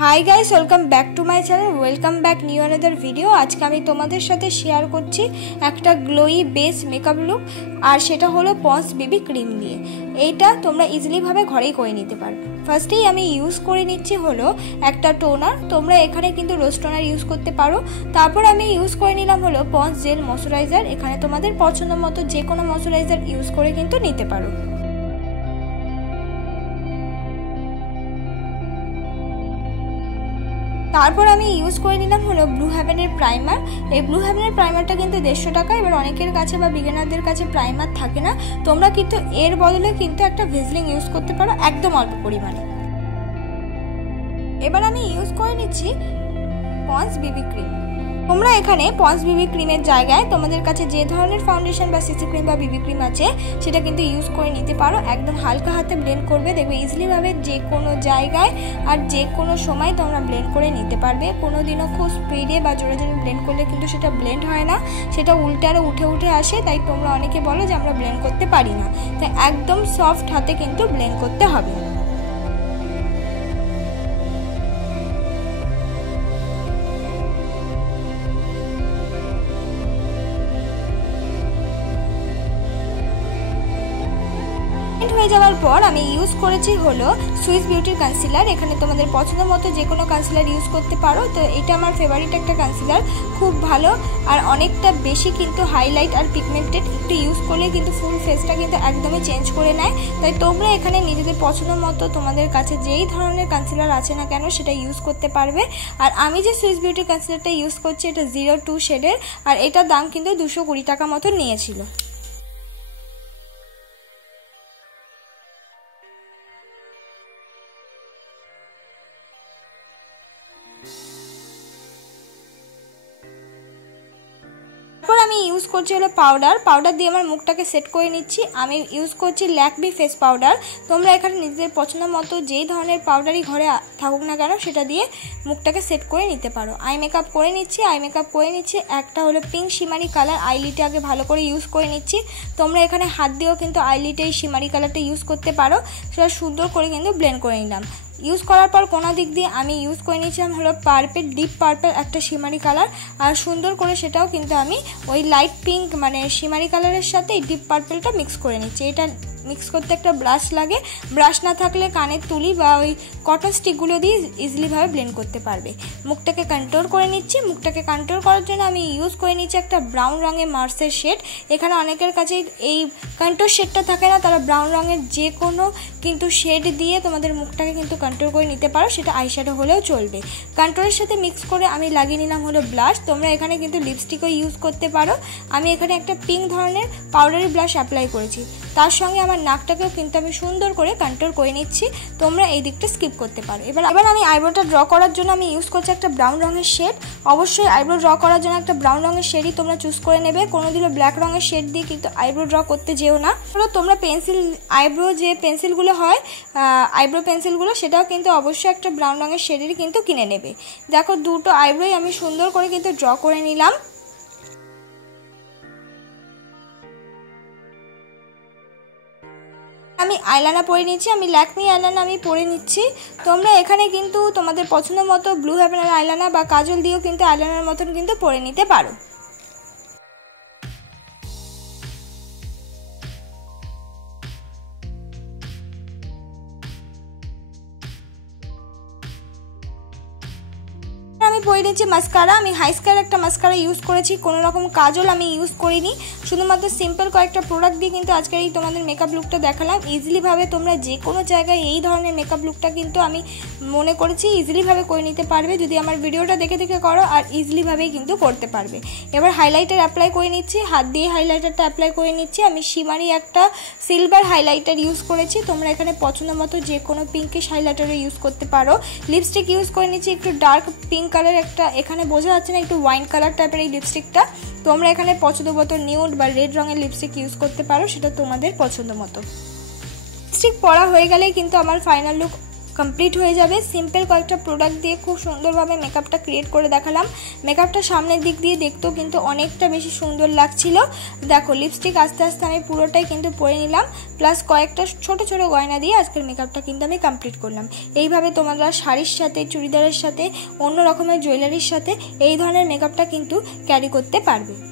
High guys welcome back to my channel welcome back new another video. आज के आमी तोमादेर साथे शेयर करछि एकटा ग्लोई बेस मेकअप लुक और सेटा हलो पन्स बेबी क्रीम दिए। एटा तोमरा इजिली भावे घरेई करे निते पारबे। फार्स्टेई आमी यूज करे निচ্ছি हलो एकटा टोनार। तोमरा एखाने किन्तु रोज टोनार यूज करते पारो। तारपर आमी यूज करे निलाम हलो पन्स जेल मयश्चाराइजार। एखाने तोमादेर पछंद मतो जे कोनो मयश्चाराइजार यूज करे किन्तु निते पारो। तारपर आमी यूज करे निलाम हलो ब्लू हेवेनेर प्राइमार। ए ब्लू हेवेनेर प्राइमारटा किन्तु 150 टाका। एबार अनेकेर काछे बा बिगिनारदेर काछे प्राइमार थाके ना, तोमरा किन्तु एर बदले किन्तु एकटा भेजलिंग यूज करते पारो एकदम अल्प परिमाणे। एबार आमी यूज करे निচ্ছি पन्स बेबी क्रीम। তোমরা এখানে পন্স বেবি ক্রিমের জায়গায় তোমাদের কাছে যে ধরনের ফাউন্ডেশন বা সিসি ক্রিম বা বেবি ক্রিম আছে সেটা কিন্তু ইউজ করে নিতে পারো। একদম হালকা হাতে ব্লেন্ড করবে, দেখবে ইজিলি ভাবে যে কোনো জায়গায় আর যে কোনো সময় তোমরা ব্লেন্ড করে নিতে পারবে। কোনোদিনও খুব স্পিডে বা জোরে জোরে ব্লেন্ড করলে কিন্তু সেটা ব্লেন্ড হয় না, সেটা উল্টে আরো উঠে উঠে আসে। তাই তোমরা অনেকে বলো যে আমরা ব্লেন্ড করতে পারি না, তাই একদম সফট হাতে কিন্তু ব্লেন্ড করতে হবে। হয়ে যাওয়ার পর আমি ইউজ করেছি হলো সুইস বিউটির কনসিলার। এখানে তোমাদের পছন্দ মতো যে কোনো কনসিলার ইউজ করতে পারো। তো এটা আমার ফেভারিট একটা কনসিলার, খুব ভালো আর অনেকটা বেশি কিন্তু হাইলাইট আর পিগমেন্টেড। একটু ইউজ করলে কিন্তু ফুল ফেসটা কিন্তু একদমই চেঞ্জ করে নেয়। তাই তোমরা এখানে নিজেদের পছন্দ মতো তোমাদের কাছে যেই ধরনের কনসিলার আছে না কেন সেটা ইউজ করতে পারবে। আর আমি যে সুইস বিউটির কনসিলারটা ইউজ করছি এটা 02 শেডের, আর এটার দাম কিন্তু 220 টাকা মতো নিয়েছিল। আমি ইউজ করছি হলো পাউডার দিয়ে আমার মুখটাকে সেট করে নিচ্ছি। আমি ইউজ করছি ল্যাকমি ফেস পাউডার। তোমরা এখানে নিজেদের পছন্দ মতো যেই ধরনের পাউডারই ঘরে থাকুক না কেন সেটা দিয়ে মুখটাকে সেট করে নিতে পারো। আই মেকআপ করে নিচ্ছি। একটা হলো পিঙ্ক শিমারি কালার আইলিটে আগে ভালো করে ইউজ করে নিচ্ছি। তোমরা এখানে হাত দিয়েও কিন্তু আইলিটে এই শিমারি কালারটা ইউজ করতে পারো। সেটা সুন্দর করে কিন্তু ব্লেন্ড করে নিলাম। ইউজ করার পর কোনা দিক দিয়ে আমি ইউজ করে নিয়েছিলাম হলো পার্পল, ডিপ পার্পল একটা শিমারি কালার। আর সুন্দর করে সেটাও কিন্তু আমি ওই লাইট পিঙ্ক মানে শিমারি কালারের সাথে এই ডিপ পার্পলটা মিক্স করে নিচ্ছি। এটা মিক্স করতে একটা ব্রাশ লাগে, ব্রাশ না থাকলে কানের তুলি বা ওই কটন স্টিকগুলো দিয়ে ইজিলিভাবে ব্লেন্ড করতে পারবে। মুখটাকে কন্ট্রোল করে নিচ্ছি। মুখটাকে কন্ট্রোল করার জন্য আমি ইউজ করে নিচ্ছি একটা ব্রাউন রঙের মার্সের শেড। এখানে অনেকের কাছে এই কন্ট্রোল শেডটা থাকে না, তারা ব্রাউন রঙের যে কোনো কিন্তু শেড দিয়ে তোমাদের মুখটাকে কিন্তু কন্ট্রোল করে নিতে পারো, সেটা আইশ্যাডো হলেও চলবে। কন্ট্রোলের সাথে মিক্স করে আমি লাগিয়ে নিলাম হলো ব্লাশ। তোমরা এখানে কিন্তু লিপস্টিকও ইউজ করতে পারো। আমি এখানে একটা পিঙ্ক ধরনের পাউডারি ব্লাশ অ্যাপ্লাই করেছি, তার সঙ্গে আমার নাকটাকেও কিন্তু আমি সুন্দর করে কন্ট্রোল করে নিচ্ছি। তোমরা এই দিকটা স্কিপ করতে পারো। এবার আমি আইব্রোটা ড্র করার জন্য আমি ইউজ করছি একটা ব্রাউন রঙের শেড। অবশ্যই আইব্রো ড্র করার জন্য একটা ব্রাউন রঙের শেডই তোমরা চুজ করে নেবে। কোনোদিনও ব্ল্যাক রঙের শেড দিয়ে কিন্তু আইব্রো ড্র করতে যেও না। তোমরা আইব্রো যে পেন্সিলগুলো হয় আইব্রো পেন্সিলগুলো সেটাও কিন্তু অবশ্যই একটা ব্রাউন রঙের শেডেরই কিন্তু কিনে নেবে। দেখো দুটো আইব্রোই আমি সুন্দর করে কিন্তু ড্র করে নিলাম। আমি আইলাইনার পরে নিচ্ছি। আমি ল্যাকমি আইলাইনার আমি পরে নিচ্ছি। তোমরা এখানে কিন্তু তোমাদের পছন্দ মতো ব্লু হেভেনের আইলাইনার বা কাজল দিয়েও কিন্তু আইলাইনার মতন কিন্তু পরে নিতে পারো। আমি পরে নিচ্ছি মাস্কারা। আমি হাইস্কার একটা মাস্কারা ইউজ করেছি, কোনো রকম কাজল আমি ইউজ করিনি। শুধুমাত্র সিম্পল কয়েকটা প্রোডাক্ট দিয়ে কিন্তু আজকের এই তোমাদের মেকআপ লুকটা দেখালাম। ইজিলিভাবে তোমরা যে কোনো জায়গায় এই ধরনের মেকআপ লুকটা কিন্তু আমি মনে করেছি ইজিলিভাবে করে নিতে পারবে যদি আমার ভিডিওটা দেখে দেখে করো, আর ইজিলিভাবেই কিন্তু করতে পারবে। এবার হাইলাইটার অ্যাপ্লাই করে নিচ্ছি, হাত দিয়ে হাইলাইটারটা অ্যাপ্লাই করে নিচ্ছি। আমি শিমারি একটা সিলভার হাইলাইটার ইউজ করেছি। তোমরা এখানে পছন্দ মতো যে কোনো পিঙ্কিশ হাইলাইটারও ইউজ করতে পারো। লিপস্টিক ইউজ করে নিচ্ছি একটু ডার্ক পিঙ্ক কালার একটা, এখানে বোঝা যাচ্ছে না একটু ওয়াইন কালার টাইপের এই লিপস্টিকটা। তোমরা এখানে পছন্দ মতো নিউড বা রেড রঙের লিপস্টিক ইউজ করতে পারো, সেটা তোমাদের পছন্দ মতো। লিপস্টিক পরা হয়ে গেলেই কিন্তু আমার ফাইনাল লুক কমপ্লিট হয়ে যাবে। সিম্পল কয়েকটা প্রোডাক্ট দিয়ে খুব সুন্দরভাবে মেকআপটা ক্রিয়েট করে দেখালাম। মেকআপটা সামনের দিক দিয়ে দেখতেও কিন্তু অনেকটা বেশি সুন্দর লাগছিল। দেখো লিপস্টিক আস্তে আস্তে আমি পুরোটাই কিন্তু পরে নিলাম, প্লাস কয়েকটা ছোট ছোট গয়না দিয়ে আজকের মেকআপটা কিন্তু আমি কমপ্লিট করলাম। এইভাবে তোমরা শাড়ির সাথে, চুড়িদারের সাথে, অন্য রকমের জুয়েলারির সাথে এই ধরনের মেকআপটা কিন্তু ক্যারি করতে পারবে।